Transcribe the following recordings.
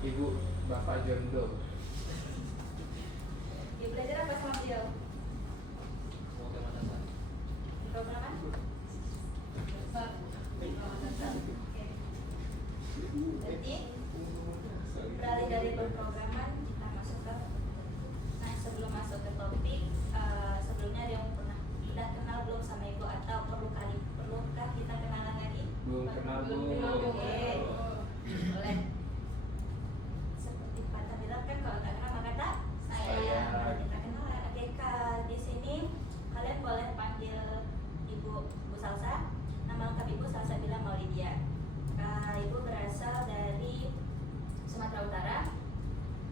Ibu Bapak Jondo. Ya, belajar apa sama beliau? Programan? Oke. Jadi beralih dari berprograman kita masuk ke. Nah, sebelum masuk ke topik, sebelumnya ada yang udah kenal belum sama ibu atau perlukah kita kenalan lagi? Belum kenal Bu. Oke. Boleh. Seperti Pak bilang kan kalau tak kenal maka tak sayang. Nah, kita kenal. Oke, Kak, di sini kalian boleh panggil Ibu Bu Salsa. Nama lengkap Ibu Salsa Bila Maulidia. Ibu berasal dari Sumatera Utara.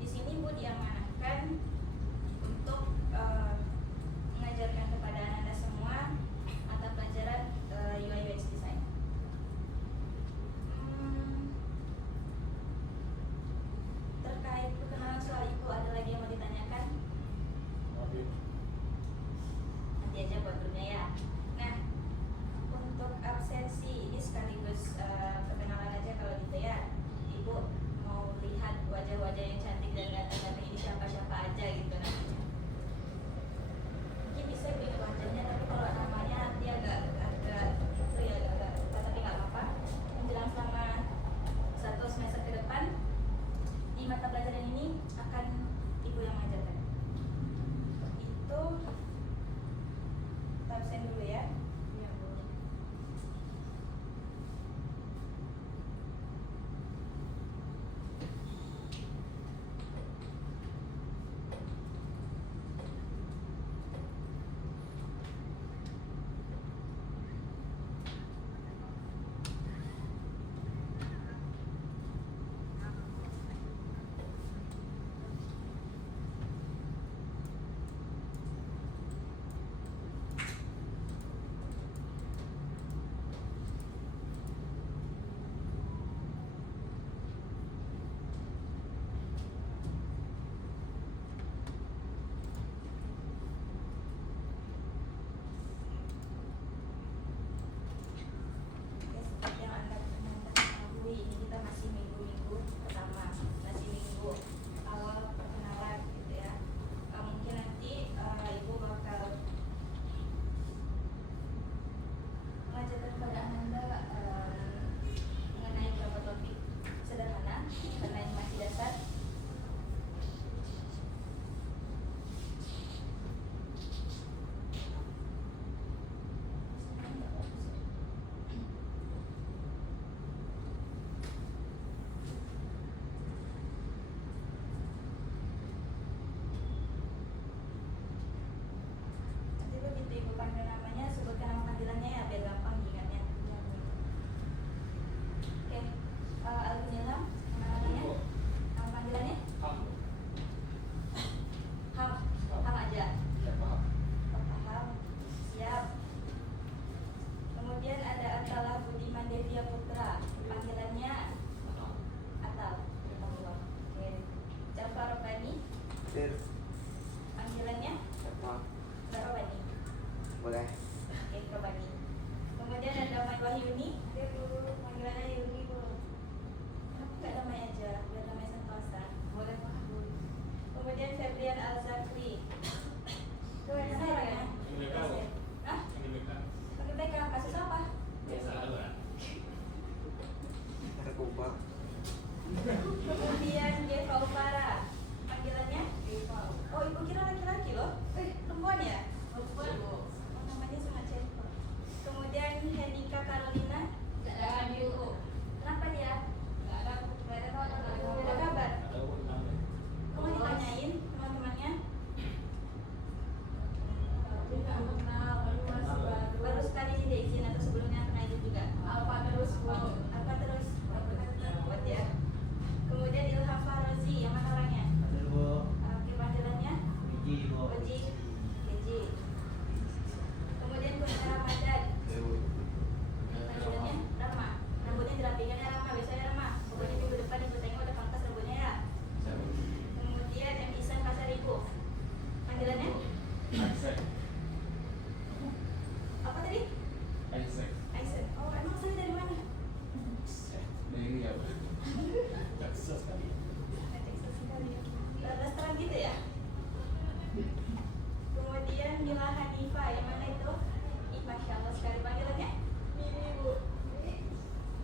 Di sini Ibu diamanahkan untuk mengajarkan kepada Anda semua mata pelajaran UI UX Design. Terkait perkenalan soal Ibu, ada lagi yang mau ditanyakan? Nanti aja buat grupnya ya. Nah, untuk absensi ini sekaligus perkenalan aja kalau gitu ya. Ibu mau lihat wajah-wajah yang cantik dan ganteng-ganteng ini siapa-siapa aja gitu namanya. Mungkin bisa beri wajahnya, tapi kalau namanya nanti agak itu ya agak lupa, tapi nggak apa-apa. Menjelang selama 1 semester ke depan di mata pelajaran ini akan Ibu yang mengajarkan. Itu kita absen dulu ya. Iya, Bu. Oke, seperti yang Anda ketahui, ini kita masih minggu-minggu pertama, masih minggu awal perkenalan gitu ya. Mungkin nanti Ibu bakal mengajarkan kepada Anda mengenai beberapa topik sederhana karena ini masih dasar. Nanti begitu Ibu panggil namanya, sebutkan nama panggilannya ya biar gampang diingatnya. Oke, Alvin Ilham, nama namanya? Nama panggilannya? Ham. Ham, Ham aja. Ya paham. Oh, paham. Siap. Kemudian ada Atala Budiman Devia Putra, panggilannya Atal. Oke. Jafar Robani, panggilannya Siapa? Mbak Robani. Boleh. Oke, Robani. Kemudian ada Mai Wahyuni, dia dulu panggilannya Yuni Bu. Kenapa nggak namanya aja, biar namanya sentosa. Boleh Pak. Kemudian Febrian Al-Zakri. Itu yang mana orangnya? Ini BK, Bu. Hah? Ini BK. Pakai BK, kasus apa? Biasa aja. Narkoba. Kemudian Deva Upara, panggilannya Deva. Oh, Ibu kira laki-laki loh? Perempuan ya? Perempuan Bu. Oh, namanya sangat cewek. Kemudian Hendika Carolina. Tidak ada Bu. Kenapa dia? Tidak ada. Tidak ada kabar. Ada Bu namanya. Kamu ditanyain teman-temannya? Baru sekali ini deh izin atau sebelumnya pernah izin juga? Apa terus Bu? Apa terus? Buat ya. Kemudian Ilham Farozi, yang mana orangnya? Oke, panggilannya? Oji. Keji. Kemudian Kurnia Ramadan, panggilannya Rama. Rambutnya dirapikan ya Rama, biasanya Rama. Pokoknya minggu depan Ibu tengok udah pangkas rambutnya ya. Kemudian M. Ihsan Pasaribu, panggilannya? Isaac. Apa tadi? Isaac. Aisyah. Oh, emang asalnya dari mana? Dari ini ya Bu. Jaksa sekali. ya. Kemudian Mila Hanifa, yang mana itu? Ih, Masya Allah sekali panggilannya. Mimi, Bu.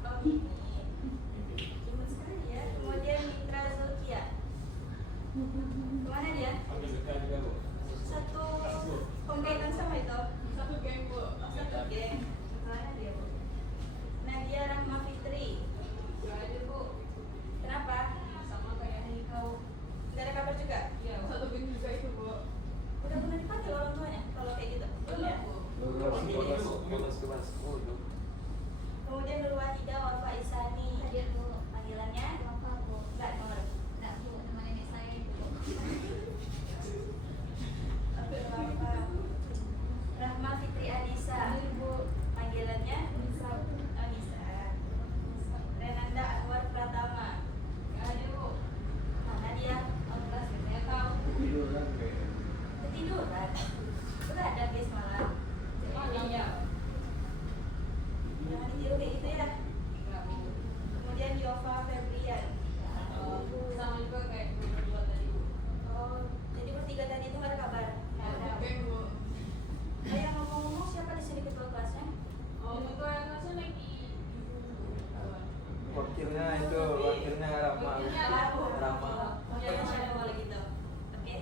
Oh, Mimi. Imut sekali ya. Kemudian Mitra Zulkia. Kemana dia? Ambil dekat juga bu. Satu pemkaitan sama itu. Satu geng bu. Oh, satu geng. Kemana dia, Bu? Nadia Rahma Fitri. Gak ada bu. Kenapa? Sama kayak Nikau. Gak ada kabar juga? Iya, satu geng juga itu bu. Udah pernah dipanggil orang tuanya kalau kayak gitu? Belum ya? Bu. Kemudian Nur Wahida Wafa Isani. Hadir bu. Panggilannya? Bapak bu. Enggak nomor. Enggak bu, nama nenek saya itu bu. Abdul Wafa. Rahma Fitri Anissa. Hadir bu. Panggilannya? Bisa. Anissa. Renanda Anwar Pratama. Gak ada bu. Mana dia? Oh, kelas saya tahu. Tiduran kayaknya. Ketiduran. Udah ada bis malam. Oh iya. Jangan ditiru kayak gitu ya. Enggak bu. Kemudian Yova Febrian. Sama juga kayak berdua tadi bu. Oh, jadi bertiga tadi itu nggak ada kabar? Nggak ada. Satu geng bu. Yang ngomong-ngomong siapa di sini ketua kelasnya? Oh, ketua yang kelasnya lagi. Wakilnya itu, wakilnya Rama. Wakilnya Rama. Oh, ya, siapa boleh gitu. Oke,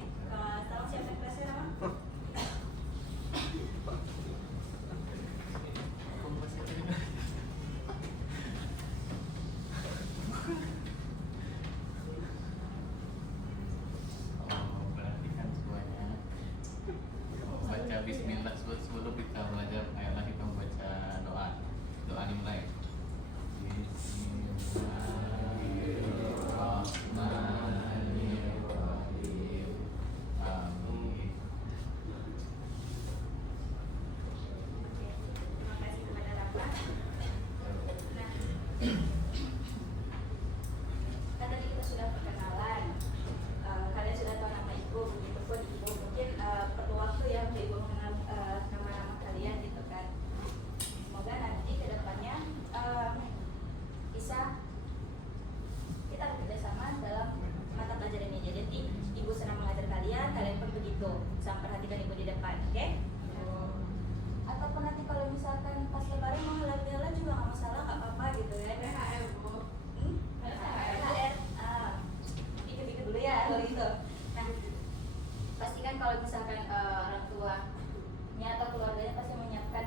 tolong siapkan kelasnya Rama. Perhatikan semuanya. Baca Bismillah sebelum kita belajar ayatlah kita membaca doa. Doa dimulai. Bismillahirrahmanirrahim. Amin. Oke, terima kasih kepada Rama. Nah, kan tadi kita sudah perkenalan. Kalian sudah tahu nama ibu, begitu pun ibu. Mungkin perlu waktu ya untuk ibu mengenal nama-nama kalian gitu kan. Semoga nanti ke depannya bisa kita bekerjasama dalam mata pelajaran ini. Jadi ibu senang mengajar kalian, kalian pun begitu. Sama perhatikan ibu di depan, oke? Ataupun nanti kalau misalkan pas lebaran mau halal bihalal juga nggak masalah, nggak apa-apa gitu ya. PHR bu. PHR. Ikut-ikut dulu ya kalau gitu. Nah, pastikan kalau misalkan orang tuanya atau keluarganya pasti menyiapkan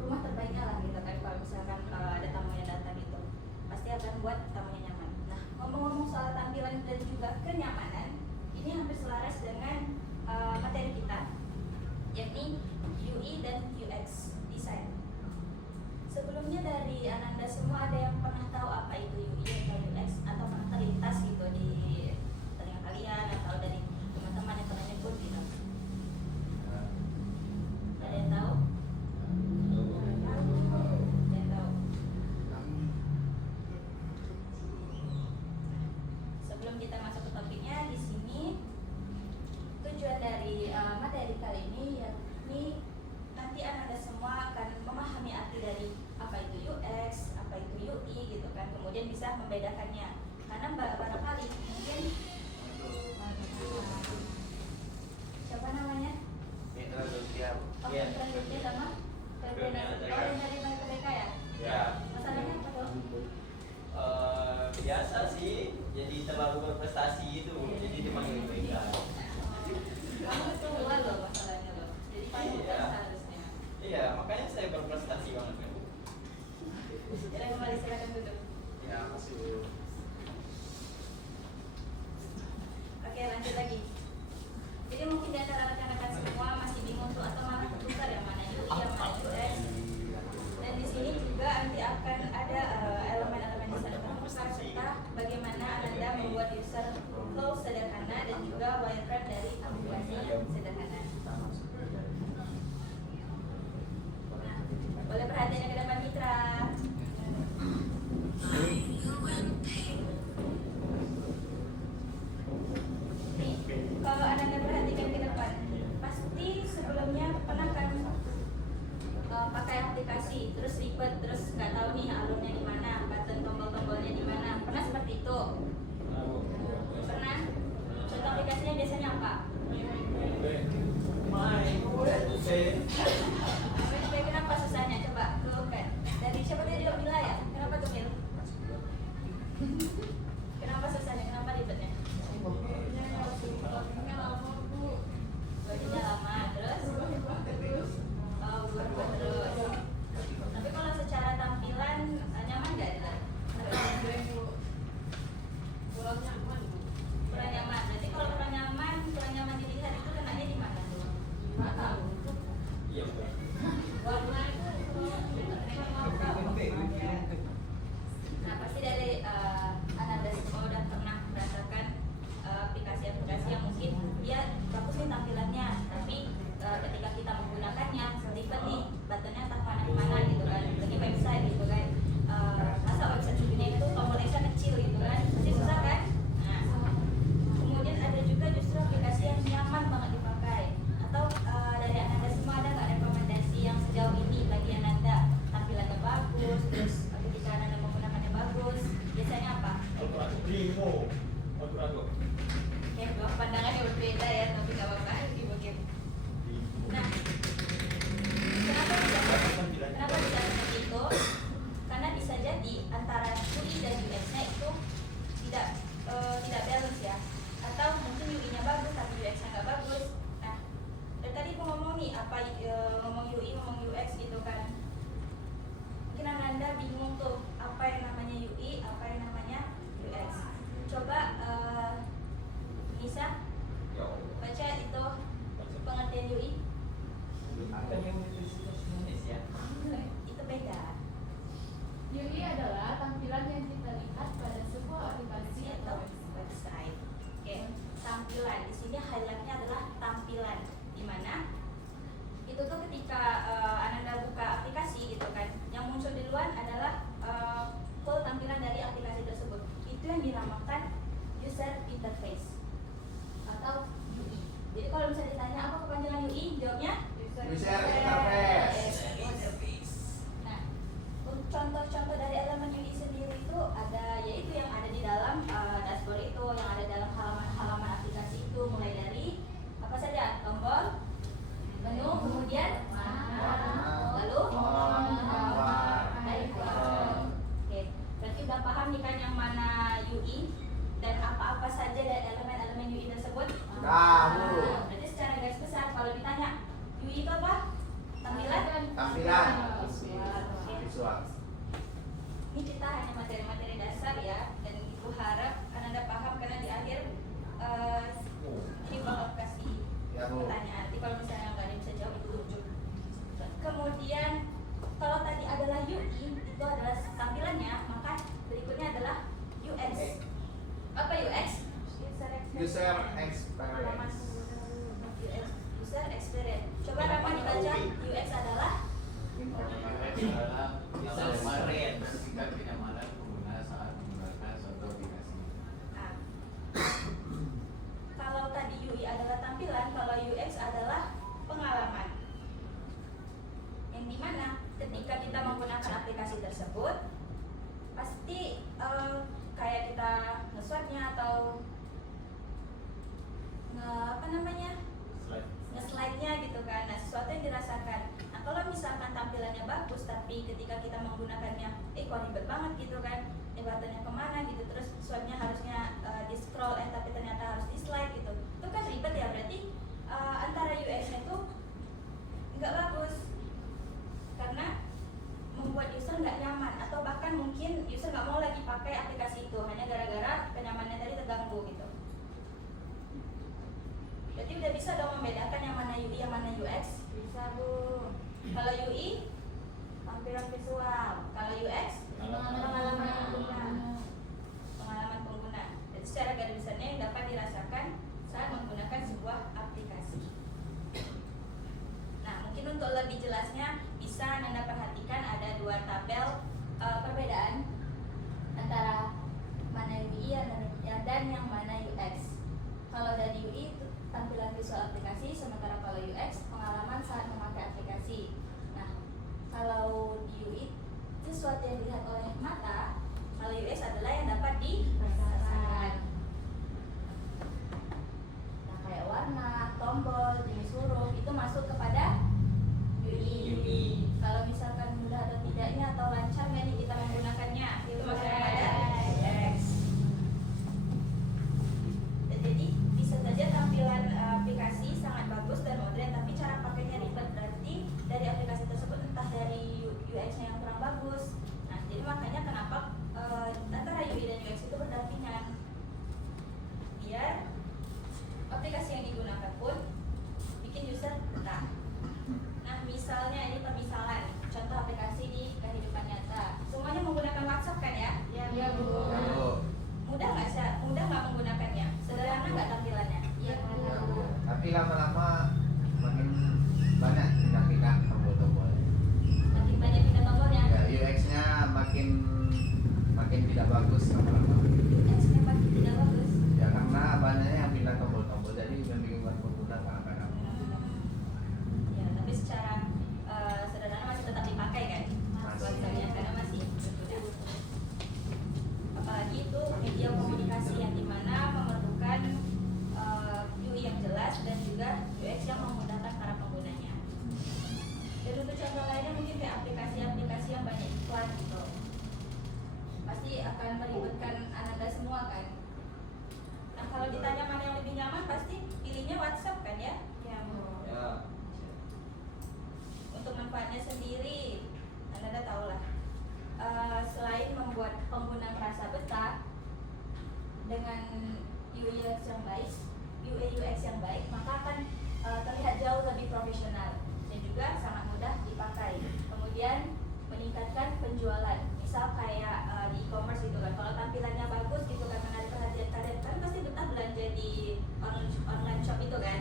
rumah terbaiknya lah gitu kan. Kalau misalkan ada tamu yang datang gitu, pasti akan buat tamunya nyaman. Nah, ngomong-ngomong soal tampilan dan juga kenyamanan, ini hampir selaras dengan materi kita, yakni UI dan UX design. Sebelumnya dari Ananda semua ada yang pernah tahu apa itu UI atau UX atau pernah terlintas gitu di telinga kalian atau dari teman-teman yang pernah nyebut gitu? Ada yang tahu? Ada yang tahu? Sebelum kita masuk ke topiknya, di sini tujuan dari materi kali ini yakni nanti Anda semua akan memahami arti dari apa itu UX, apa itu UI gitu kan, kemudian bisa membedakannya. Karena barangkali mungkin siapa namanya? Mitra Zulkia. Oh, Febri sama Febri yang dari Merdeka ya? Ya. Masalahnya apa tuh? Biasa sih, jadi terlalu berprestasi itu, jadi dipanggil mereka. Kamu itu tua loh masalahnya loh. Jadi kamu Iya. kan seharusnya. Iya, makanya saya berprestasi banget kan. Kita kembali silakan duduk. Ya, masuk. Oke, lanjut lagi. Jadi mungkin di antara rekan-rekan semua masih bingung tuh atau malah bertukar yang mana UI, yang mana UX. Dan di sini juga nanti akan ada elemen-elemen desain komputer serta bagaimana Anda membuat user flow sederhana dan juga wireframe dari aplikasi yang sederhana. Nah, boleh perhatiannya ke depan Mitra. Nih, kalau Anda perhatikan ke depan, pasti sebelumnya pernah kan pakai aplikasi, terus ribet, terus nggak tahu nih alurnya di mana, button tombol-tombolnya di mana. Pernah seperti itu? Pernah? aplikasinya biasanya apa? Kenapa susahnya? Coba keluarkan. Dari siapa dia jawab Mila ya? Kenapa tuh Mil? Kenapa susahnya? Kenapa ribetnya? Loadingnya lama, terus? Oh, berubah terus. Tapi kalau secara tampilan nyaman nggak? Kurang nyaman. Kurang nyaman. Berarti kalau kurang nyaman dilihat itu kenanya di mana tuh? Nggak tahu. Iya, Pak. Warna itu Nah, pasti dari Ananda semua udah pernah merasakan aplikasi-aplikasi yang mungkin dia bagus nih tampilannya, tapi ketika kita menggunakannya ribet nih, buttonnya entah mana gitu kan, lagi website gitu kan, masa website segini itu tombol X kecil gitu kan, pasti susah kan? Nah, kemudian ada juga justru aplikasi yang nyaman banget dipakai, atau dari Ananda semua ada nggak rekomendasi yang sejauh ini bagi Ananda tampilannya bagus, terus ketika Ananda menggunakannya bagus, biasanya apa? Al-Quran Primo. Al-Quran kok. Ya, dua pandangan yang berbeda ya, tapi nggak apa-apa, ibu Kim. Nah, kenapa bisa seperti itu? Karena bisa jadi antara UI dan UX-nya itu tidak balance ya, atau mungkin UI-nya bagus tapi UX-nya nggak bagus. Nah, dari tadi aku ngomong nih ngomong UI, ngomong UX gitu kan. Mungkin Anda bingung tuh apa yang namanya UI, apa yang namanya UX. Coba Nisa Ya Allah. baca itu pengertian UI. Kan yang Universitas Indonesia. Itu beda. UI adalah tampilan yang kita lihat pada sebuah aplikasi Atau atau website. Oke, tampilan. Di sini highlightnya adalah tampilan. Di mana itu tuh ketika Ananda buka aplikasi gitu kan, yang muncul duluan adalah full tampilan dari aplikasi tersebut. Itu yang dinamakan user interface atau UI. Jadi kalau misalnya ditanya apa kepanjangan UI, jawabnya User interface. Nah, untuk contoh-contoh dari elemen UI sendiri itu ada, yaitu yang ada di dalam dashboard itu, yang ada dalam halaman-halaman aplikasi itu, mulai dari apa saja, tombol, menu, kemudian lalu Oke, berarti udah paham nih kan yang mana UI dan apa-apa saja dari elemen-elemen UI tersebut? Tahu. Berarti secara garis besar kalau ditanya UI itu apa? Tampilan? Tampilan. Oke. Visual. Ini kita hanya materi-materi dasar ya, dan ibu harap Anda paham karena di akhir ini bakal kasih Ya, Bu. pertanyaan. Nanti kalau misalnya nggak ada yang bisa jawab itu lucu. Kemudian kalau tadi adalah UI itu adalah tampilannya, maka berikutnya adalah UX. Apa UX? User experience. User experience. Coba Rama dibaca. UX adalah Ketika kenyamanan pengguna saat menggunakan suatu aplikasi. nah, kalau tadi UI adalah tampilan, kalau UX adalah pengalaman. Yang dimana ketika kita menggunakan aplikasi tersebut, pasti kayak kita nge-swipe-nya atau nge-slide-nya gitu kan. Nah, sesuatu yang dirasakan. Nah, kalau misalkan tampilannya bagus, tapi ketika kita menggunakannya, kok ribet banget gitu kan, buttonnya kemana gitu, terus swipe-nya harusnya di scroll, tapi ternyata harus di slide gitu, itu kan ribet ya. Berarti antara UX-nya itu nggak bagus, karena membuat user nggak nyaman, atau bahkan mungkin user nggak mau lagi pakai aplikasi itu hanya gara-gara kenyamanannya tadi terganggu gitu. Berarti udah bisa dong membedakan yang mana UI, yang mana UX? Bisa, Bu. Kalau UI tampilan visual, kalau UX pengalaman pengguna. Pengalaman pengguna. Jadi secara garis besarnya yang dapat dirasakan saat menggunakan sebuah aplikasi. Nah, mungkin untuk lebih jelasnya bisa Anda perhatikan ada dua tabel perbedaan antara mana UI dan yang mana UX. Kalau dari UI itu tampilan visual aplikasi, sementara kalau UX pengalaman saat memakai aplikasi. Nah, kalau di UI itu sesuatu yang dilihat oleh mata, kalau UX adalah yang dapat dirasakan. lama-lama makin banyak pindah-pindah tombol-tombol. Makin banyak pindah tombolnya. Ya, UX-nya makin tidak bagus lama-lama. UX-nya makin tidak bagus. Ya karena banyaknya yang pindah tombol-tombol jadi membingungkan pengguna kadang-kadang. Ya, tapi secara sederhana masih tetap dipakai kan? WhatsApp-nya karena masih berguna. Apalagi itu media komunikasi yang dimana memerlukan UI yang jelas dan juga UX yang memudahkan para penggunanya. Dan untuk contoh lainnya mungkin kayak aplikasi-aplikasi yang banyak iklan gitu. Pasti akan meribetkan Ananda semua kan? Nah kalau ditanya mana yang lebih nyaman pasti pilihnya WhatsApp kan ya? Ya. Untuk manfaatnya sendiri, Anda tahu lah. Selain membuat pengguna merasa betah dengan UX yang baik, UX yang baik, maka akan terlihat jauh lebih profesional dan juga sangat mudah dipakai. Kemudian meningkatkan penjualan. Misal kayak di e-commerce gitu kan, kalau tampilannya bagus gitu kan, menarik perhatian kalian, kan pasti betah belanja di online shop itu kan.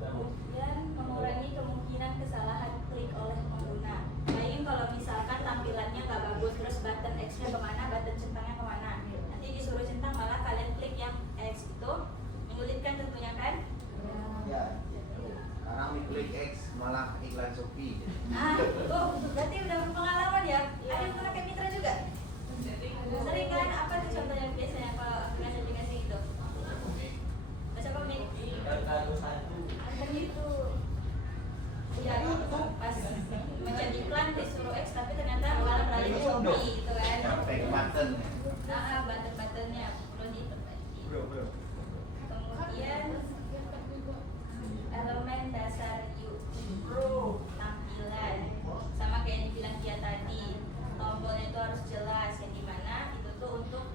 Kemudian mengurangi kemungkinan kesalahan klik oleh pengguna. Bayangin kalau misalkan tampilannya nggak bagus, terus button X-nya kemana, button centangnya kemana, nanti disuruh centang malah kalian klik yang X itu, menyulitkan tentunya kan? Ya. Sekarang klik X malah iklan Shopee. Berarti udah berpengalaman ya? Ada yang pakai Mitra juga? Sering kan? Apa tuh contohnya biasanya kalau aplikasi-aplikasi gitu? Baca komik? Kan gitu. Ya, pas mencet iklan disuruh X tapi ternyata malah beralih ke Shopee gitu kan? Sampai ke button. Nah, button-buttonnya perlu diperbaiki. Kemudian elemen dasar tampilan sama kayak yang dibilang Kia tadi, tombolnya itu harus jelas yang dimana itu tuh untuk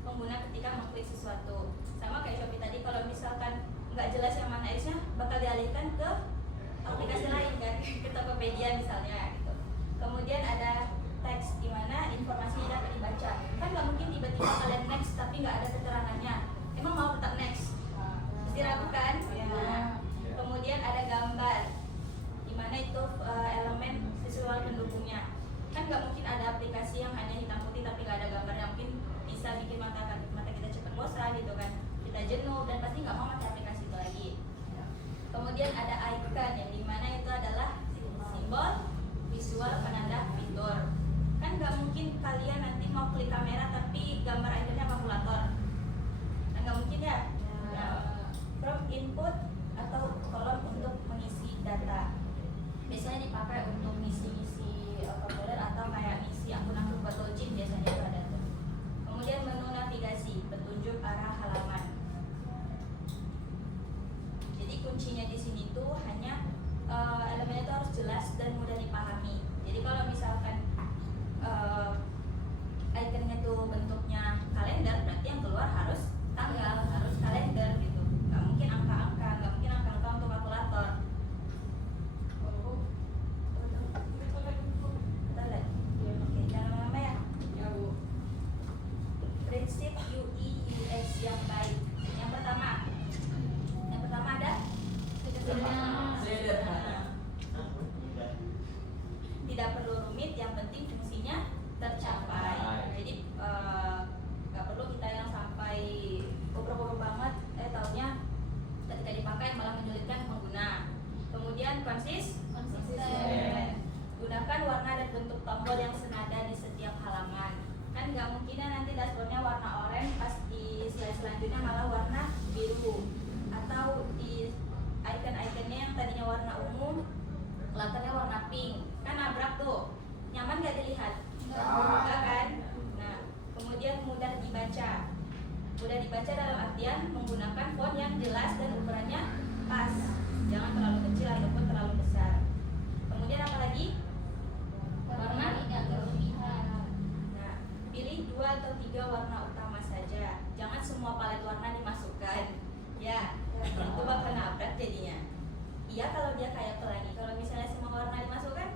pengguna ketika mengklik sesuatu. Sama kayak Shopee tadi, kalau misalkan nggak jelas yang mana X-nya bakal dialihkan ke aplikasi lain kan, ke Tokopedia misalnya gitu. Kemudian ada teks di mana informasinya dapat dibaca. Kan nggak mungkin tiba-tiba kalian next tapi nggak ada keterangannya. Emang mau tetap next? Pasti ragu kan? Nah, kemudian ada gambar, dimana itu elemen visual pendukungnya. Kan nggak mungkin ada aplikasi yang hanya hitam putih tapi nggak ada gambarnya. Mungkin bisa bikin mata kita cepat bosan gitu kan, kita jenuh dan pasti nggak mau pakai aplikasi itu lagi. Kemudian ada icon yang dimana itu adalah simbol visual penanda fitur. Kan nggak mungkin kalian nanti mau klik kamera tapi gambar iconnya kalkulator. Kan nggak mungkin ya. Prompt input atau kolom untuk mengisi data. Biasanya dipakai untuk ngisi-ngisi formulir atau kayak ngisi akun-akun buat login, biasanya itu ada tuh. Kemudian menu navigasi, petunjuk arah halaman. Jadi kuncinya di sini tuh hanya elemennya itu harus jelas dan mudah dipahami. Jadi kalau misalkan ikonnya tuh bentuknya kalender, berarti yang keluar harus tanggal, harus kalender gitu. Nggak mungkin angka-angka, nggak mungkin angka-angka untuk kalkulator. Betul nggak? Oke, jangan lama-lama ya. Prinsip UI UX yang baik. Yang pertama ada sederhana. Tidak perlu rumit, yang penting fungsinya tercapai. Jadi nggak perlu kita yang sampai bobrok-bobrok banget, taunya ketika dipakai malah menyulitkan pengguna. Kemudian konsisten. Gunakan warna dan bentuk tombol yang senada di setiap halaman. Kan nggak mungkin nanti dashboardnya warna oranye, pas di slide selanjutnya malah warna biru, atau di icon-iconnya yang tadinya warna ungu latarnya warna pink. Kan nabrak tuh, nyaman nggak dilihat? Enggak kan? Nah, kemudian mudah dibaca. Mudah dibaca dalam artian menggunakan font yang jelas dan ukurannya pas, jangan terlalu kecil ataupun terlalu besar. Kemudian apa lagi? Warna tidak berlebihan. Nah, pilih 2 atau 3 warna utama saja. Jangan semua palet warna dimasukkan. Ya, itu bakal nabrak jadinya. Iya kalau dia kayak pelangi. Kalau misalnya semua warna dimasukkan,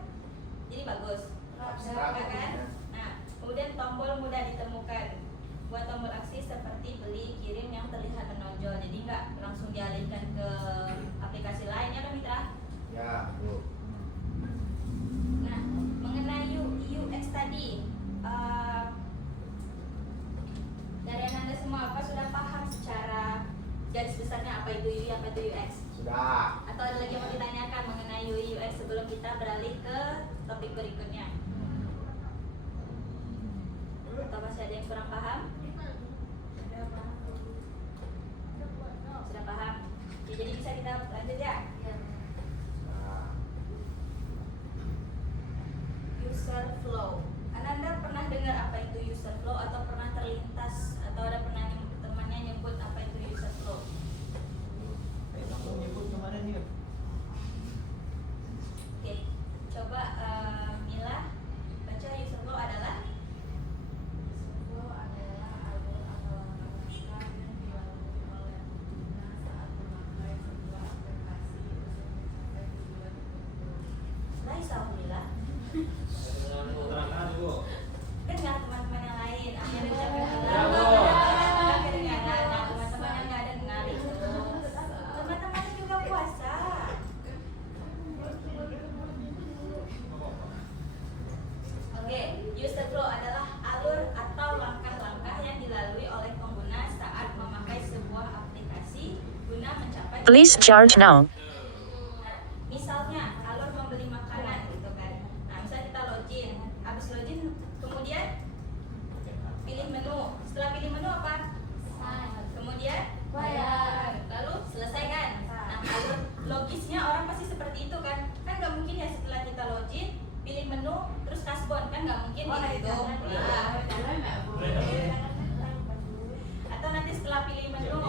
jadi bagus. Enggak kan? Nah, kemudian tombol mudah ditemukan. buat tombol aksi seperti beli, kirim yang terlihat menonjol. Jadi nggak langsung dialihkan ke aplikasi lain ya kan Mitra? Ya, betul. Nah, mengenai UX tadi, dari Anda semua apa sudah paham secara garis besarnya apa itu UI, apa itu UX? Sudah. Atau ada lagi yang mau ditanyakan mengenai UI UX sebelum kita beralih ke topik berikutnya? Atau masih ada yang kurang paham? Sudah paham? Ya, jadi bisa kita lanjut ya? Nah, User flow. Anda pernah dengar apa itu user flow atau pernah terlintas atau ada pernah temannya nyebut apa itu user flow? Kamu nyebut kemana nih? Oke, coba Mila baca user flow adalah Itu adalah alur atau langkah yang dilalui oleh pengguna saat memakai sebuah aplikasi untuk mencapai tujuan tertentu. Laisa Mila. Terangkan dulu. Dengar teman-teman yang lain, akhirnya ucapkan Ya, Bu. kedengaran. Nah, teman-teman yang nggak ada dengar itu. Teman-teman juga puasa. Oke, user flow adalah alur atau langkah-langkah yang dilalui oleh pengguna saat memakai sebuah aplikasi guna mencapai. Please charge now. Nah, misalnya alur membeli makanan gitu kan. Nah, misalnya kita login, habis login kemudian pilih menu. Setelah pilih menu apa? Kemudian bayar. Lalu selesai kan? Nah, alur logisnya orang pasti seperti itu kan? Kan nggak mungkin ya setelah kita login pilih menu terus kasbon kan nggak mungkin gitu. Atau nanti setelah pilih menu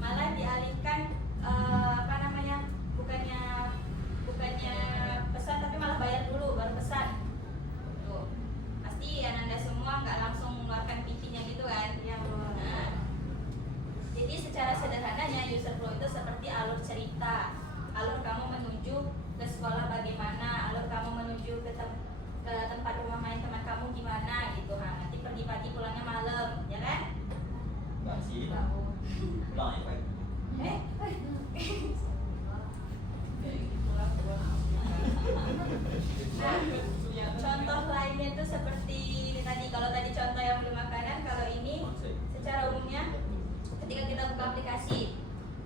malah dialihkan apa namanya bukannya pesan tapi malah bayar dulu baru pesan. Tuh pasti Anda semua nggak langsung mengeluarkan pipinya gitu kan? Nah, jadi secara sederhananya user flow itu seperti alur cerita. Alur kamu menuju ke sekolah bagaimana, alur kamu menuju ke tempat rumah main teman kamu gimana gitu. Nah, nanti pergi pagi pulangnya malam, ya kan? Enggak sih. Pulangnya pagi. Nah, contoh lainnya itu seperti ini tadi. Kalau tadi contoh yang beli makanan, kalau ini secara umumnya ketika kita buka aplikasi,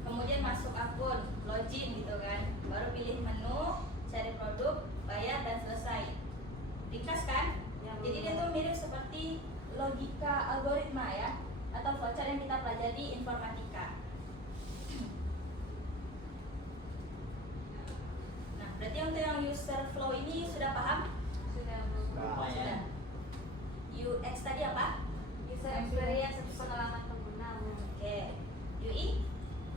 kemudian masuk akun, login gitu kan, baru pilih menu, cari produk, bayar dan selesai. Ringkas kan? Jadi dia tuh mirip seperti logika algoritma ya, atau flowchart yang kita pelajari di informatika. Nah, berarti untuk yang user flow ini sudah paham? Lumayan. UX tadi apa? User experience itu pengalaman pengguna. Oke. UI?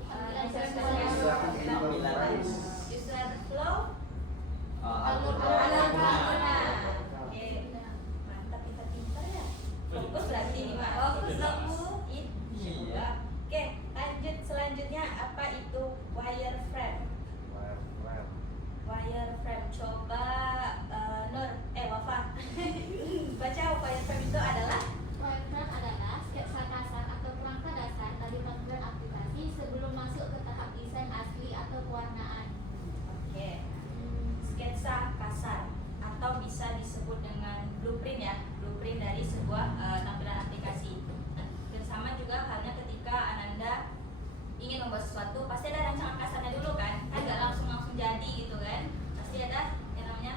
User experience. User flow? Alur Alur pengguna. pengguna. Oke. Mantap, pintar-pintar ya. Fokus berarti nih, Mak. Fokus kamu. Iya. Oke, lanjut selanjutnya apa itu wireframe? Wireframe. Coba Nur, Wafa. Baca wireframe itu adalah Wireframe adalah sketsa kasar atau kerangka dasar dari tampilan aplikasi sebelum masuk ke tahap desain asli atau pewarnaan. oke. Sketsa kasar atau bisa disebut dengan blueprint ya, blueprint dari sebuah tampilan aplikasi. Nah, dan sama juga halnya ketika Ananda ingin membuat sesuatu, pasti ada rancangan kasarnya dulu kan nggak langsung jadi gitu kan, pasti ada yang namanya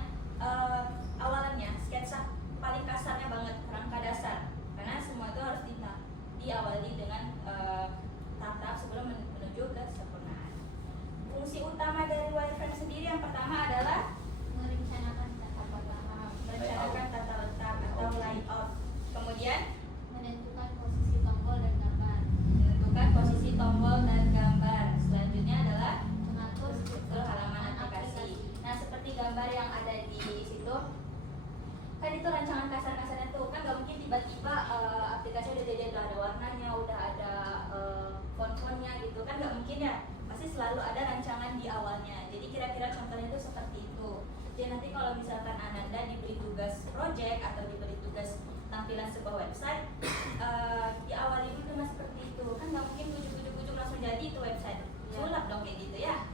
awalannya, sketsa paling kasarnya banget, rangka dasar, karena semua itu harus diawali dengan tahap-tahap sebelum menuju ke kesempurnaan. Fungsi utama dari wireframe sendiri yang pertama adalah Merencanakan tata letak, merencanakan tata letak atau layout. Kemudian menentukan posisi tombol dan gambar, menentukan posisi tombol dan gambar. Selanjutnya adalah mengatur struktur halaman aplikasi. Nah, seperti gambar yang ada di situ, kan itu rancangan kasar-kasarnya tuh kan nggak mungkin tiba-tiba aplikasi udah jadi ada warnanya, udah ada font-fontnya gitu kan nggak mungkin ya. Pasti selalu ada rancangan di awalnya. Jadi kira-kira contohnya itu seperti itu. Jadi nanti kalau misalkan Ananda diberi tugas project atau diberi tugas tampil tampilan sebuah website, diawali dulu dengan seperti itu. Kan nggak mungkin ujuk-ujuk langsung jadi itu website. Sulap dong kayak gitu ya.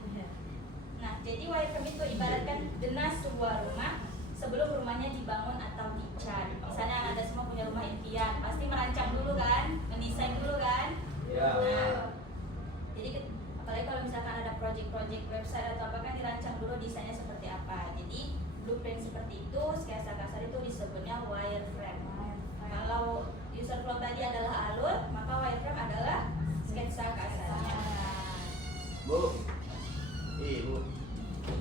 Nah, jadi wireframe itu ibaratkan genas sebuah rumah sebelum rumahnya dibangun atau dicat. Misalnya Anda semua punya rumah impian, pasti merancang dulu kan, mendesain dulu kan. Ya. Nah, jadi apalagi kalau misalkan ada project-project website atau apa kan dirancang dulu desainnya seperti apa. Jadi blueprint seperti itu, sketsa kasar itu disebutnya wireframe. Kalau user flow tadi adalah alur, maka wireframe adalah sketsa kasarnya. Bu, Bu,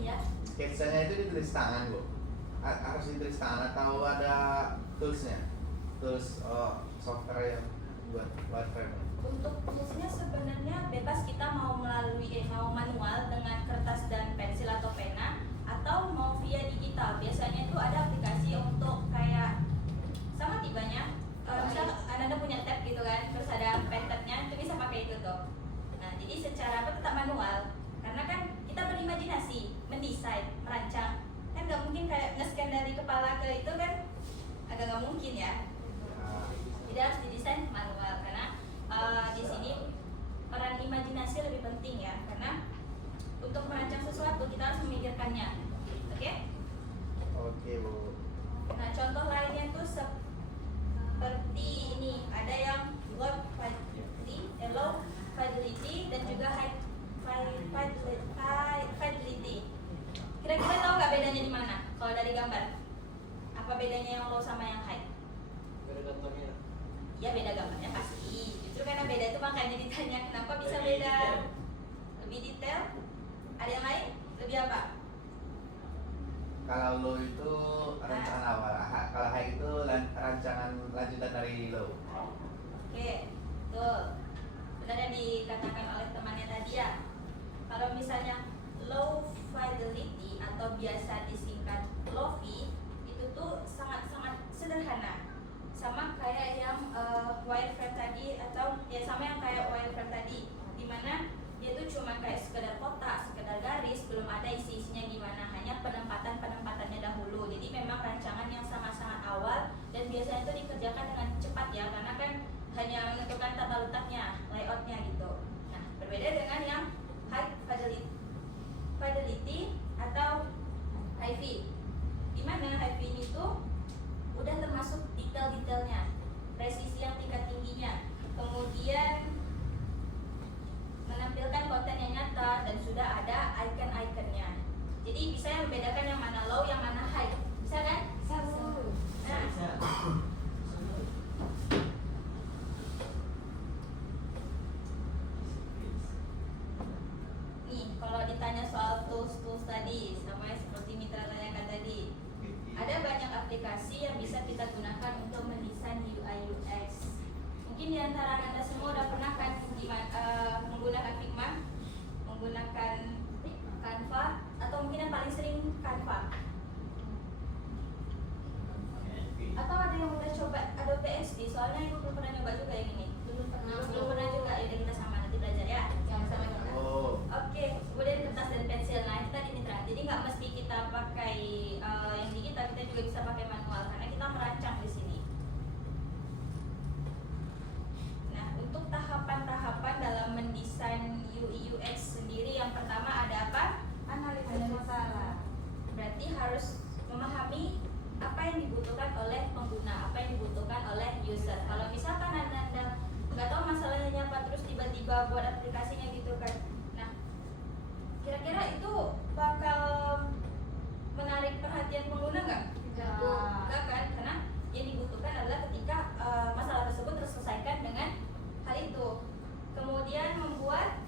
Iya. sketsanya itu ditulis tangan, Bu. Harus ditulis tangan atau ada toolsnya? Tools software yang buat wireframe. Untuk toolsnya sebenarnya bebas, kita mau mau manual dengan kertas dan pensil atau pena, atau mau via digital. Biasanya itu ada aplikasi untuk kayak sama tibanya. Misal Anda punya tab gitu kan, terus ada pen tabnya, itu bisa pakai itu tuh. Nah, jadi secara apa tetap manual, karena kan kita berimajinasi, mendesain, merancang. Kan nggak mungkin kayak nge-scan dari kepala ke itu kan, agak nggak mungkin ya. Jadi harus didesain manual, karena di sini peran imajinasi lebih penting ya, karena untuk merancang sesuatu kita harus memikirkannya. Oke? Oke, Bu. Nah, contoh lainnya tuh seperti ini, ada yang low fidelity dan juga high fidelity. Kira-kira tahu nggak bedanya di mana? Kalau dari gambar, apa bedanya yang low sama yang high? Ya beda gambarnya pasti. Justru karena beda itu makanya ditanya kenapa bisa beda. Lebih detail. Ada yang lain? Lebih apa? Kalau low itu rancangan awal, kalau high itu rancangan lanjutan dari low. Oke, betul. Benar yang dikatakan oleh temannya tadi ya. Kalau misalnya low fidelity atau biasa disingkat LOFI, itu tuh sangat-sangat sederhana. Sama kayak yang wireframe tadi, atau ya sama yang kayak wireframe tadi, dimana dia tuh cuma kayak sekedar kotak, sekedar garis, belum ada isi-isinya gimana, hanya penempatannya dahulu. Jadi memang rancangan yang sangat-sangat awal dan biasanya itu dikerjakan dengan cepat ya, karena kan hanya menentukan tata letaknya, layoutnya gitu. Nah, berbeda dengan yang high fidelity atau high-V. Dimana high-V itu udah termasuk detail-detailnya, presisi yang tingkat tingginya, kemudian menampilkan konten yang nyata dan sudah ada icon-iconnya. Jadi bisa yang membedakan yang mana low, yang mana high. Bisa kan? Bisa. Nah, nih kalau ditanya soal tools tadi, sama seperti Mitra tanyakan tadi, ada banyak aplikasi yang bisa kita gunakan untuk mendesain UI UX. Mungkin di antara Anda semua udah pernah kan menggunakan Figma, menggunakan Canva, atau mungkin yang paling sering Canva. Atau ada yang udah coba Adobe XD, soalnya ibu belum pernah nyoba juga yang ini. Belum pernah juga, ya udah kita sama nanti belajar ya, sama-sama kita. Oke, kemudian kertas dan pensil. Nah, kita di Mitra. Jadi nggak mesti kita pakai yang digital, kita juga bisa pakai manual karena kita merancang di sini. Nah, untuk tahapan-tahapan dalam mendesain UI UX sendiri, yang pertama ada apa? Analisis masalah. Berarti harus memahami apa yang dibutuhkan oleh pengguna, apa yang dibutuhkan oleh user. Kalau misalkan anda nggak tahu masalahnya apa, terus tiba-tiba buat aplikasinya gitu kan, nah kira-kira itu bakal menarik perhatian pengguna nggak? Nggak kan, karena yang dibutuhkan adalah ketika masalah tersebut terselesaikan dengan hal itu. Kemudian membuat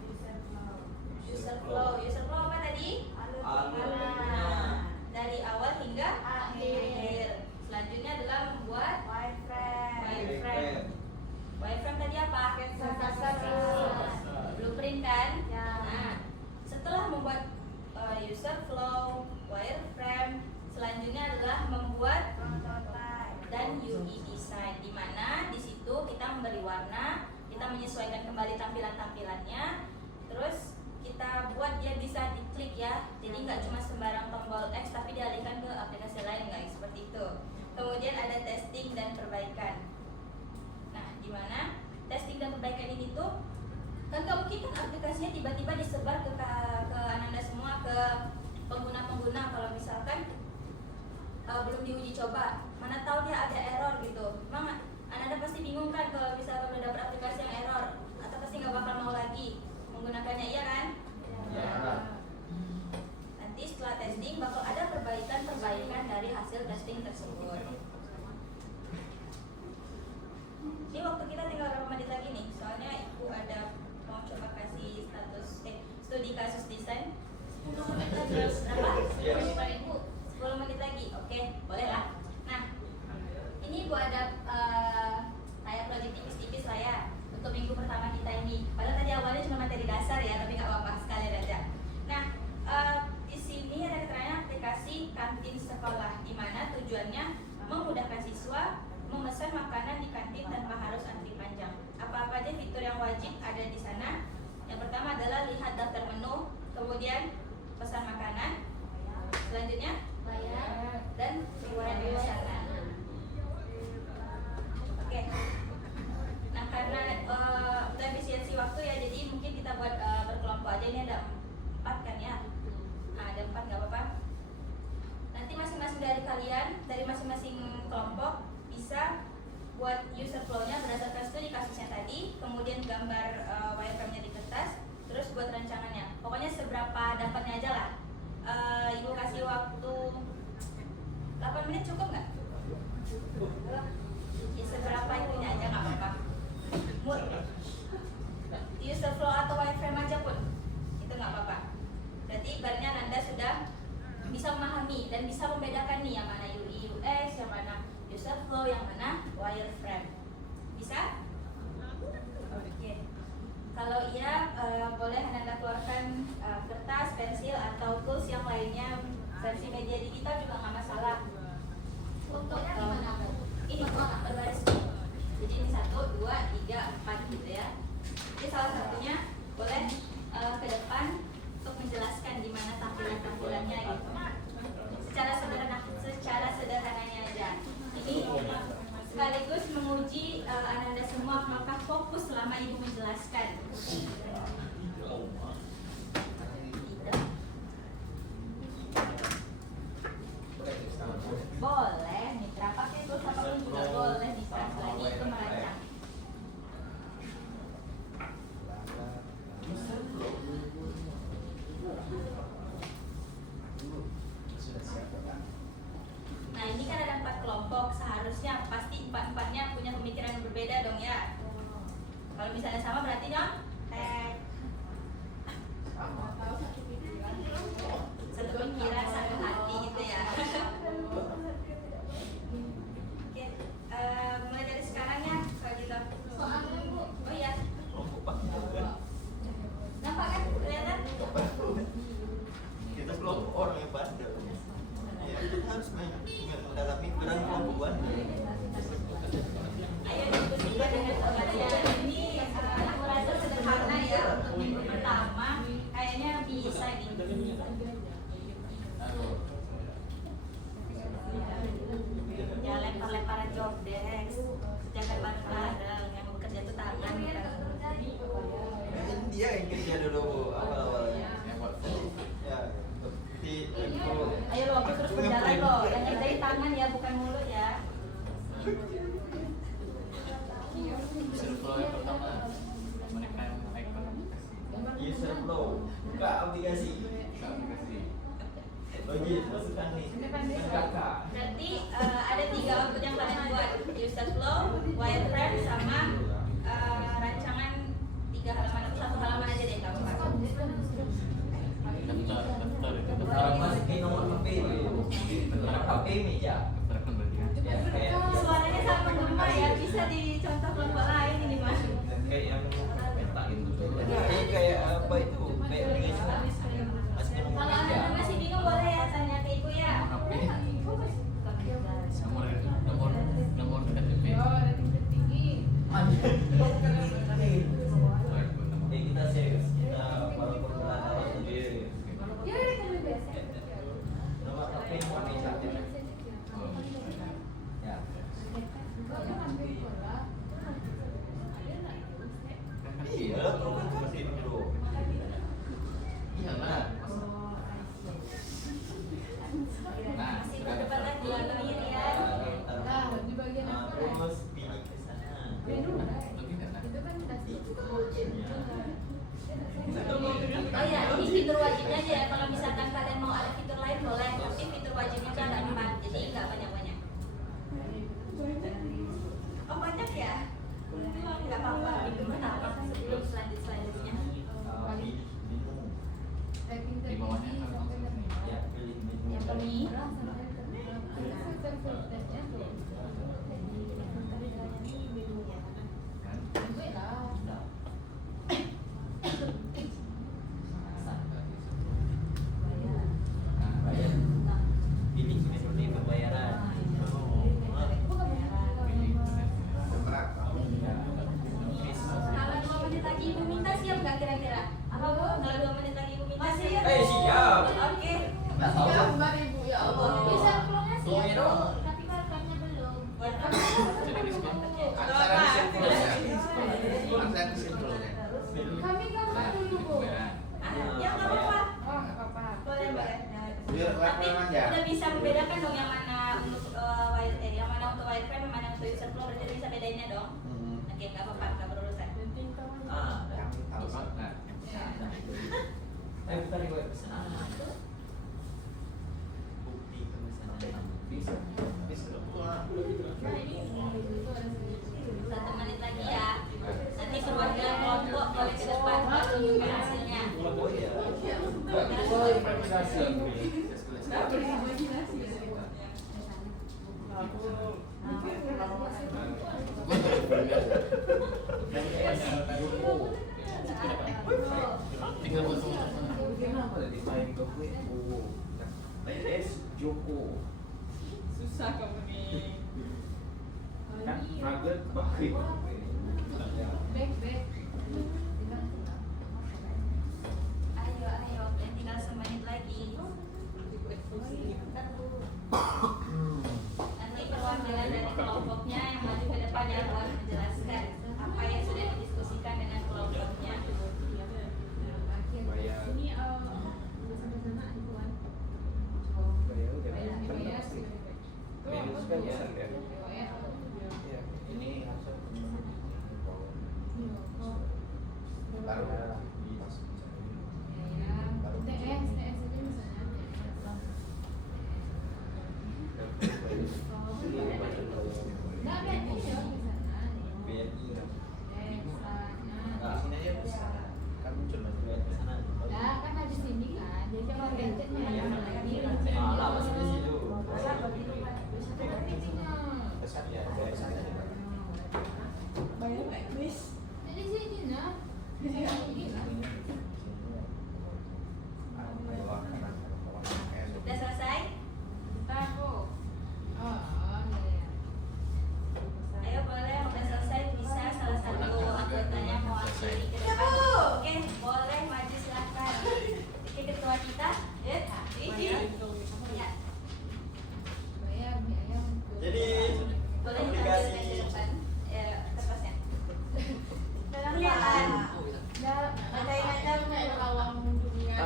user flow apa tadi? Alurnya. Dari awal hingga akhir. Selanjutnya adalah membuat wireframe. Wireframe tadi apa? Blueprint kan? Nah, setelah membuat user flow, wireframe, selanjutnya adalah membuat dan UI design, di mana di situ kita memberi warna, kita menyesuaikan kembali tampilannya, terus kita buat dia bisa diklik ya, jadi nggak cuma sembarang tombol X tapi dialihkan ke aplikasi lain guys, seperti itu. Kemudian ada testing dan perbaikan. Ini waktu kita tinggal berapa menit lagi nih? Soalnya ibu ada mau coba kasih studi kasus desain 10 menit lagi. Berapa? 10 menit ibu. 10 menit lagi. Oke, boleh lah. Nah, ini ibu ada kayak proyek tipis-tipis lah ya untuk minggu pertama kita ini. Padahal tadi awalnya cuma materi dasar ya, tapi nggak apa-apa, sekalian aja. Nah, di sini ada keterangan aplikasi kantin sekolah, di mana tujuannya memudahkan siswa memesan makanan di kantin tanpa harus antri panjang. Apa-apa aja fitur yang wajib ada di sana? Yang pertama adalah lihat daftar menu, kemudian pesan makanan, selanjutnya bayar dan riwayat pemesanan. Oke. Nah, karena untuk efisiensi waktu ya, jadi mungkin kita buat berkelompok aja. Ini ada 4 kan ya? Nah, ada 4 nggak apa-apa. Nanti masing-masing dari kalian, dari masing-masing kelompok bisa buat user flow-nya berdasarkan studi kasusnya tadi, kemudian gambar wireframe-nya di kertas, terus buat rancangannya. Pokoknya seberapa dapatnya aja lah. Ibu kasih waktu 8 menit cukup nggak? Ya, seberapa itunya aja nggak apa-apa. User flow atau wireframe aja pun itu nggak apa-apa. Berarti ibaratnya Anda sudah bisa memahami dan bisa membedakan nih yang mana UI UX, yang mana user flow, yang mana wireframe. Bisa? Oke. Kalau iya, boleh Anda keluarkan kertas, pensil atau tools yang lainnya. Versi media digital juga nggak masalah. Untuk ini berbaris. Jadi ini 1, 2, 3, 4 gitu ya. Jadi salah satunya boleh ke depan untuk menjelaskan di mana tampilannya gitu. Secara sederhananya aja. Ini sekaligus menguji Ananda semua apakah fokus selama ibu menjelaskan. Boleh, mitra pakai tools apapun juga boleh, bisa lagi itu merancang. Nah, ini kan ada 4 kelompok, seharusnya pasti 4-4-nya punya pemikiran yang berbeda dong ya. Kalau misalnya sama berarti nyontek. Satu pikiran, satu hati gitu ya. Oke, mulai dari sekarang ya, kalau gitu. Soalnya Bu, Oh iya. Nampak kan? Kelihatan? Kita kelompok orang yang bandel. Ya, kita harus mendalami peran kelompok bandel. Ayo diskusikan dengan kalian. Ini aku rasa sederhana ya untuk minggu pertama. Kayaknya bisa nih. Ya lempar-lemparan job desk, kerjakan bareng-bareng. Yang bekerja itu tangan. Dia yang kerja dulu awal-awalnya. Ya, seperti Ayo lo, aku terus berjalan lo. Yang kerjain tangan ya, bukan mulut ya. Flow yang pertama mereka yang user flow, buka aplikasi. Bagi masukkan nih. Kakak. Berarti ada 3 output yang kalian buat, user flow, wireframe, sama rancangan 3 halaman atau 1 halaman aja deh kamu. Masukin nomor HP dulu. HP meja. Ya, kayak Suaranya sangat menggema ya, bisa dicontoh kelompok lain ini mas. kayak yang peta itu. ini kayak apa itu? Kayak aplikasi. Masukin nomor Kalau meja. anda masih bingung boleh ya tanya ke ibu ya. Nomor KTP. Kita serius, kita walaupun berada sendiri. Nomor HP nomor meja. Ya. Iya, program seperti itu dulu. Iya lah. Nah, Masih berdebat lagi Miriam. Terus pilih ke sana. Oh ya, ini fitur wajibnya aja ya. Kalau misalkan kalian mau ada fitur lain boleh, tapi fitur wajibnya itu ada 4, jadi nggak banyak-banyak. Oh banyak ya? Ibu minta siap nggak kira-kira? Apa Bu? Kalau 2 menit lagi Ibu minta siap? Siap. Oke. Nggak tahu. Gambar ibu ya Allah. Bisa keluarnya sih Tungguin dong. tapi welcome-nya belum. Jadi diskon. Aksara disimpulnya. Aksara disimpulnya. Kami gambar dulu Bu. Ya nggak apa-apa. Oh nggak apa-apa. Boleh boleh. Biar Tapi welcome aja. udah bisa membedakan dong yang mana untuk yang mana untuk wireframe, yang mana untuk user flow, berarti udah bisa bedainnya dong. Hmm. Oke, nggak apa-apa, nggak berurusan. Kami tahu. Nah. Bentar gue pesan. Bukti pemesanan. Bisa. Bisa. Nah ini itu ada sendiri. 1 menit lagi ya. Nanti perwakilan kelompok boleh ke depan untuk menunjukkan hasilnya. Oh iya. Nggak berimajinasi ya. Tinggal masuk. Joko. Susah kamu nih. Kan Margaret Bakri. Back. Ayo, yang tinggal 1 menit lagi. Nanti perwakilan dari kelompoknya yang maju ke depan yang harus menjelaskan apa yang sudah didiskusikan dengan kelompoknya. Ini sampai sana itu kan. Bayar sih. Minus kan ya. Ini baru TS aja misalnya. Nggak BNI ya di sana. Sini aja bisa. kamu cuma Nah kan habis ini kan, jadi kalau gadgetnya yang lagi Malah masih di situ. pesan ya, pesan aja. bayar nggak Chris? Jadi sini nah, di sini kan. Udah selesai? Tahu. Oh ya. Ayo boleh, udah selesai bisa salah satu anggotanya mau akhiri ke depan. Oke, boleh maju silakan. Oke, ketua kita, ya. Ya, Bayar mie ayam. Jadi boleh aplikasi ditampilkan ke depan. Ya, kertasnya. Kelihatan. Nggak, Ada yang ada kayak lawang dunia.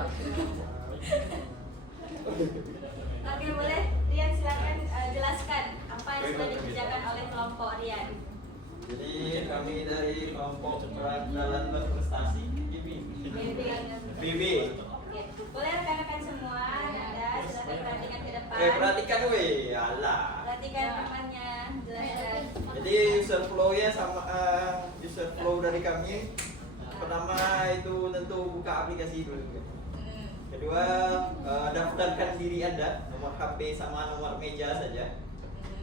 Oke, boleh. Rian silakan jelaskan apa yang sudah dikerjakan oleh kelompok Rian. Jadi kami dari kelompok peradalan berprestasi BB. Oke, boleh rekan-rekan semua, Anda silakan perhatikan ke depan. Perhatikan weh, alah. Perhatikan temannya, jelaskan. Jadi user flow-nya sama user flow dari kami. Pertama itu tentu buka aplikasi dulu. Hmm. Kedua, daftarkan diri Anda, nomor HP sama nomor meja saja.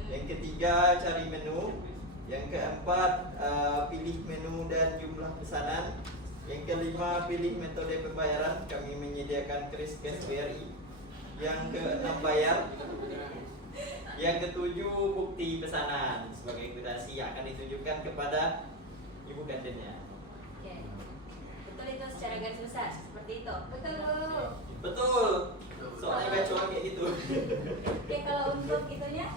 Yang ketiga, cari menu. Yang keempat, pilih menu dan jumlah pesanan. Yang kelima, pilih metode pembayaran. Kami menyediakan kris cash BRI. Yang keenam, bayar. Yang ketujuh, bukti pesanan sebagai kwitansi yang akan ditunjukkan kepada ibu kantinnya. Oke. Betul itu secara garis besar seperti itu. Betul. Betul. Soalnya bacoan kayak gitu. Oke, kalau untuk itunya,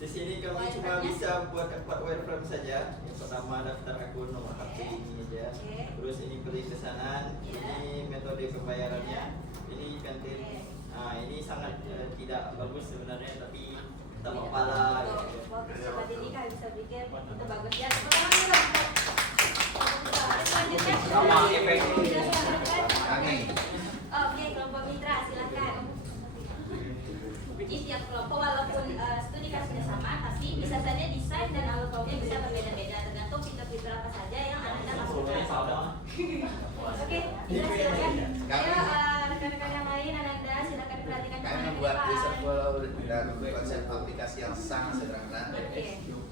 Di sini kami cuma bisa buat 4 wireframe saja. Yang pertama daftar akun, nomor HP ini aja. Terus ini beli pesanan, ini metode pembayarannya, ini kantin. Nah ini sangat tidak bagus sebenarnya, tapi tak apa lah. sobat ini kalian bisa pikir itu bagus ya. Selanjutnya Sama efek. Kami. Oke, kelompok mitra silakan. Jadi tiap kelompok walaupun studi kasusnya sama, tapi bisa saja desain dan alur-alurnya bisa berbeda-beda tergantung fitur-fitur apa saja yang Anda masukkan. Oke, Mitra silakan. Ayo rekan-rekan yang lain, Ananda silakan perhatikan Kami teman membuat depan. user flow dan konsep aplikasi yang sangat sederhana.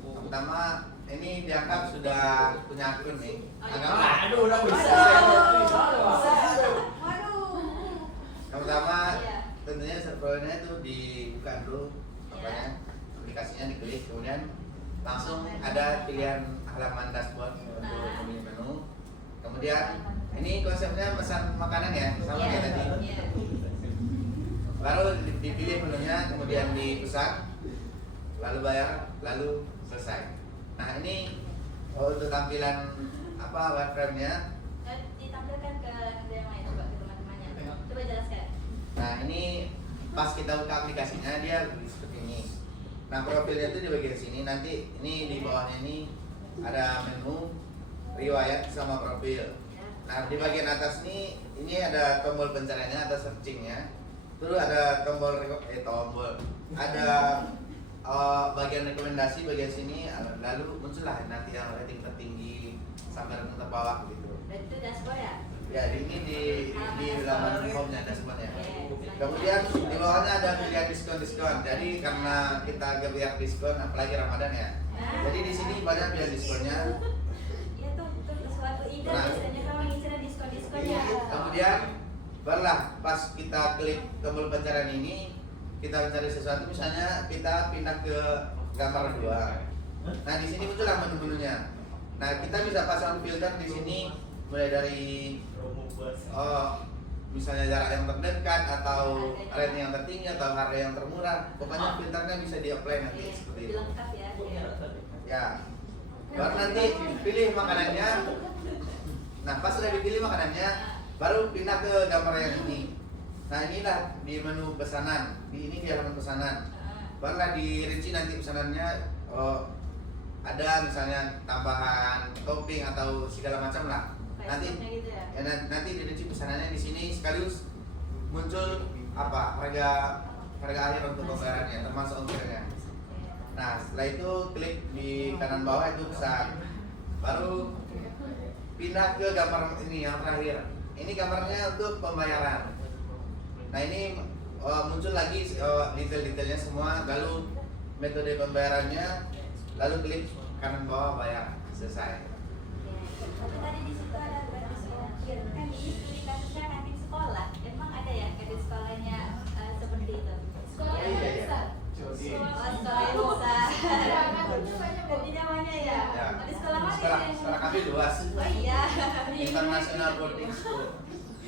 Pertama, ini dianggap sudah punya akun nih. Anggap Aduh, udah bisa. yang pertama, Iya. tentunya user flow-nya itu dibuka dulu apanya, aplikasinya diklik, kemudian langsung ada pilihan halaman dashboard untuk memilih menu. Kemudian ini konsepnya pesan makanan ya, sama kayak tadi. Iya. Baru dipilih menunya, kemudian dipesan, lalu bayar, lalu selesai. Nah ini untuk tampilan apa wireframe-nya. Ditampilkan ke yang lain, coba ke teman-temannya. Coba jelaskan. Nah ini pas kita buka aplikasinya dia seperti ini. Nah profilnya itu di bagian sini. Nanti ini di bawahnya ini ada menu, riwayat sama profil. Nah di bagian atas ini ada tombol pencariannya, ada searchingnya. Terus ada tombol ada bagian rekomendasi bagian sini. Lalu muncullah nanti yang rating tertinggi sampai rating terbawah gitu. Dan itu dashboard ya? Ya ini di laman home-nya dashboardnya. Kemudian di bawahnya ada pilihan diskon. Jadi karena kita agak biar diskon, apalagi Ramadan ya. Jadi di sini banyak pilihan diskonnya. Iya tuh suatu ide biasanya kalau ngincernya diskon ya. Kemudian barulah pas kita klik tombol pencarian ini, kita mencari sesuatu, misalnya kita pindah ke gambar 2. Nah di sini muncullah menu-menunya. Nah kita bisa pasang filter di sini mulai dari misalnya jarak yang terdekat atau rating yang tertinggi atau harga yang termurah. Pokoknya filternya bisa di-apply nanti seperti itu. Lengkap ya. Ya. Baru nanti pilih makanannya. Nah pas sudah dipilih makanannya, baru pindah ke gambar yang ini. Nah inilah di menu pesanan. Ini di halaman pesanan. Barulah dirinci nanti pesanannya. Ada misalnya tambahan topping atau segala macam lah. Nanti gitu ya? nanti dirinci pesanannya di sini sekaligus muncul apa harga akhir untuk pembayarannya termasuk ongkirnya. Nah setelah itu klik di kanan bawah itu pesan, baru pindah ke gambar ini yang terakhir. Ini gambarnya untuk pembayaran. Nah ini muncul lagi detail-detailnya semua, lalu metode pembayarannya, lalu klik kanan bawah bayar, selesai. Tapi tadi di situ ada gratis ongkir. Kan ini studi kasusnya kantin sekolah. Emang ada ya kantin sekolahnya seperti itu? Sekolah yang Iya. besar. Sekolah yang besar. Ganti namanya ya? Di sekolah mana itu? Sekolah kami luas. Oh iya. International Boarding School.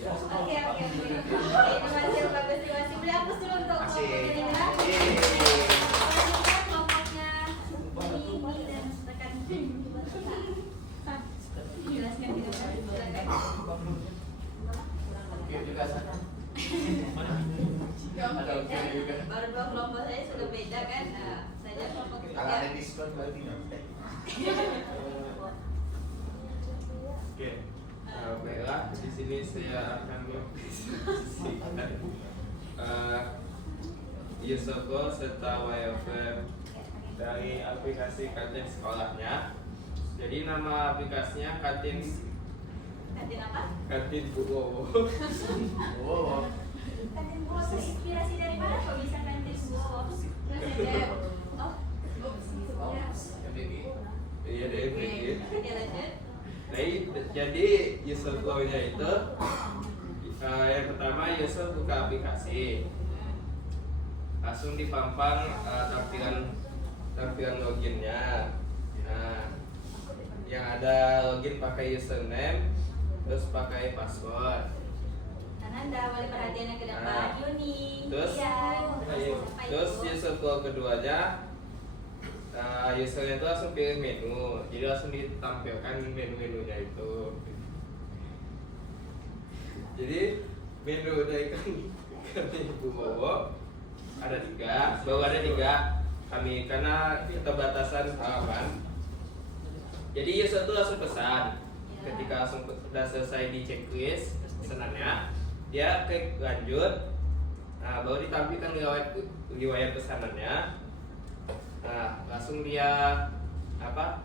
Oke. Itu masih bagus nih, masih boleh hapus dulu untuk Masih. kelompoknya ya. Yeay. Selanjutnya kelompoknya ini dan tekan jelaskan tidak silakan. juga sana. Baru dua kelompok saya sudah beda kan. Nah, saja kelompok Kalau ada ketiga. diskon berarti nanti. Oke, baiklah. Di sini saya akan mempresentasikan Yusoko serta WFM dari aplikasi kantin sekolahnya. Jadi nama aplikasinya kantin apa? kantin Bu Wowo. Oh. Kantin buah terinspirasi dari mana kok bisa kantin buah? Oh, Iya deh, begitu. oke lanjut. Jadi user flow-nya itu yang pertama user buka aplikasi, langsung dipampang tampilan loginnya. Nah, yang ada login pakai username, terus pakai password. Ananda boleh perhatian yang ke depan. Yuni. Terus, terus user flow keduanya, usernya itu langsung pilih menu, jadi langsung ditampilkan menu-menunya itu. Jadi menu dari kami Bu Bowo ada 3, baru ada 3 kami karena keterbatasan halaman. Jadi user itu langsung pesan, ketika langsung sudah selesai di checklist pesanannya, dia klik lanjut. Nah, baru ditampilkan riwayat pesanannya. Nah, langsung dia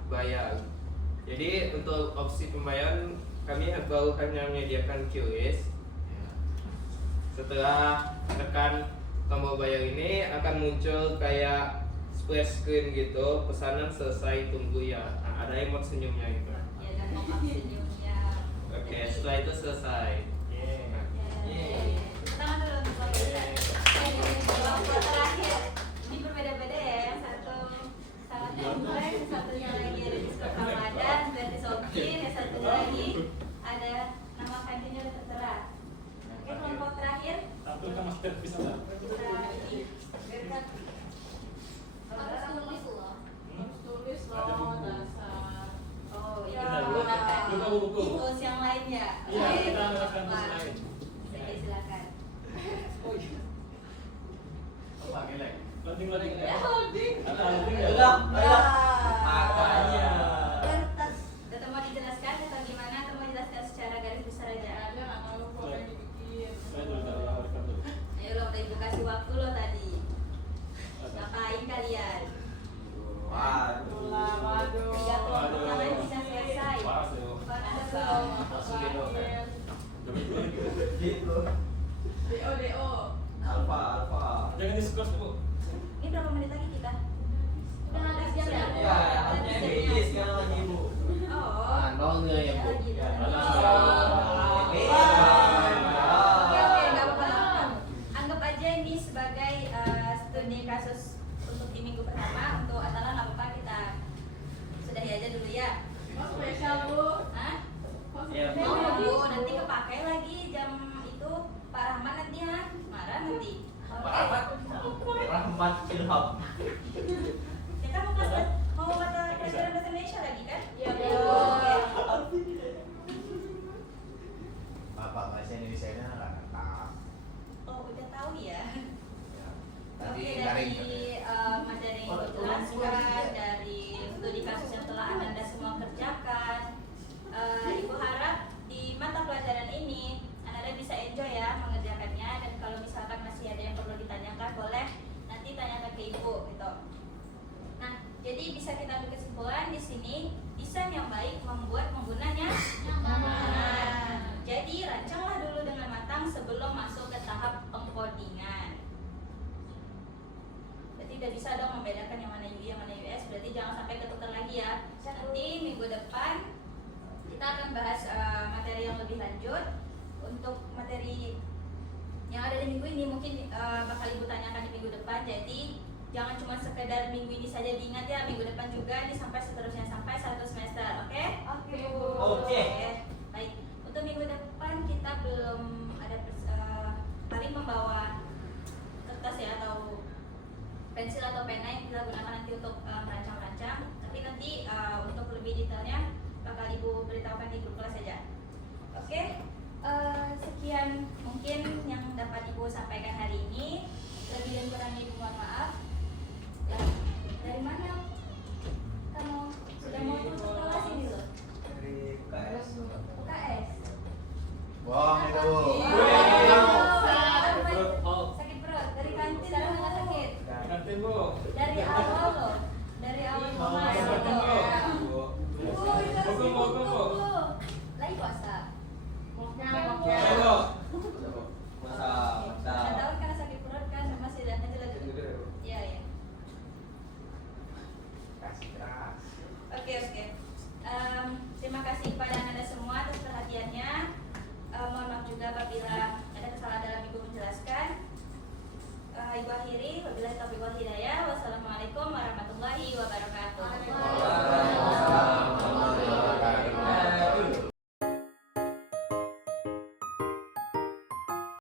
bayar. Jadi untuk opsi pembayaran kami baru hanya menyediakan QRIS. Setelah tekan tombol bayar ini akan muncul kayak splash screen gitu, pesanan selesai, tunggu ya. Nah, ada emot senyumnya itu. Ya dan mau senyumnya. Oke, setelah itu selesai. Pertama dulu untuk kelompok terakhir. Ini berbeda-beda ya. Yang satu sangat kompleks, satunya lagi ada diskon Ramadan, gratis ongkir, yang satunya lagi buku. tools yang lainnya. Iya, Oke, kita menerapkan Pak. tools lain. Oke, silakan. Apa gelek? Loading loading. Ya, loading. Ada loading ya? Enggak, Ya. enggak. Makanya. Tetap mau dijelaskan atau gimana? Atau mau jelaskan secara garis besar aja? Ada nggak tahu kok apa yang dibikin. Saya dulu dari awal dulu. Ayo lo udah ibu kasih waktu lo tadi. Ngapain kalian? Waduh. Waduh. 3 kelompok yang lain bisa selesai. Waduh. Masa? Langsung gitu kan. Gitu. DO. Alfa, alfa. Jangan diskors bu. Ini berapa menit lagi kita? Udah habis jam ya? Ya, artinya BD sekarang lagi Bu. Oh. Nolnya ya Bu. Lagi. Ya, Oh. BD. Oke, nggak apa-apa. Anggap aja ini sebagai studi kasus untuk di minggu pertama. Untuk Atala nggak apa-apa, kita sudahi aja dulu ya. Oh, spesial bu. Hah? Oh, Iya, Bu. Oh, Bu, nanti kepakai lagi jam itu Pak Rahman nanti ya. Marah nanti. Oke. Rahmat Ilham. Kita mau baca pelajaran bahasa Indonesia lagi kan? Iya, Bu. Oke. Bapak bahasa Indonesia-nya rata. Oh, udah tahu ya. Tadi Oke, daring. dari materi yang dijelaskan, dari studi kasus yang telah Anda semua kerjakan, Ibu harap di mata pelajaran ini Anda bisa enjoy ya mengerjakannya, dan kalau misalkan masih ada yang perlu ditanyakan boleh nanti tanyakan ke Ibu gitu. Nah, jadi bisa kita ambil kesimpulan di sini, desain yang baik membuat penggunanya nyaman. Jadi rancanglah dulu dengan matang sebelum masuk ke tahap pengkodingan. Berarti udah bisa dong membedakan yang mana UI, yang mana US. Berarti jangan sampai ketukar lagi ya. Nanti minggu depan kita akan bahas materi yang lebih lanjut. Untuk materi yang ada di minggu ini mungkin bakal Ibu tanyakan di minggu depan. Jadi jangan cuma sekedar minggu ini saja diingat ya, minggu depan juga ini sampai seterusnya sampai 1 semester. Oke? Oke, Bu. Oke. Baik. Untuk minggu depan kita belum ada paling membawa kertas ya, atau pensil atau pena yang kita gunakan nanti untuk merancang-rancang. Tapi nanti untuk lebih detailnya bakal Ibu beritahukan di grup kelas saja. Oke, sekian mungkin yang dapat Ibu sampaikan hari ini. Lebih dan kurangnya Ibu mohon maaf. Dari mana kamu sudah mau tutup kelas ini loh? Dari UKS. UKS. Bohong itu. Sakit perut dari kantin sekarang nggak sakit. Kantin bu. Dari awal loh, dari awal mau masuk Kantin bu. ya. Buku. Lagi puasa. Ayo. Masa Nggak tahu karena sakit perut kan, masih lihat aja lagi. Iya ya. Kasih keras. Oke. Terima kasih kepada Anda semua atas perhatiannya. Mohon maaf juga apabila ada kesalahan dalam Ibu menjelaskan. Ibu akhiri, wabillahi taufiq wal hidayah.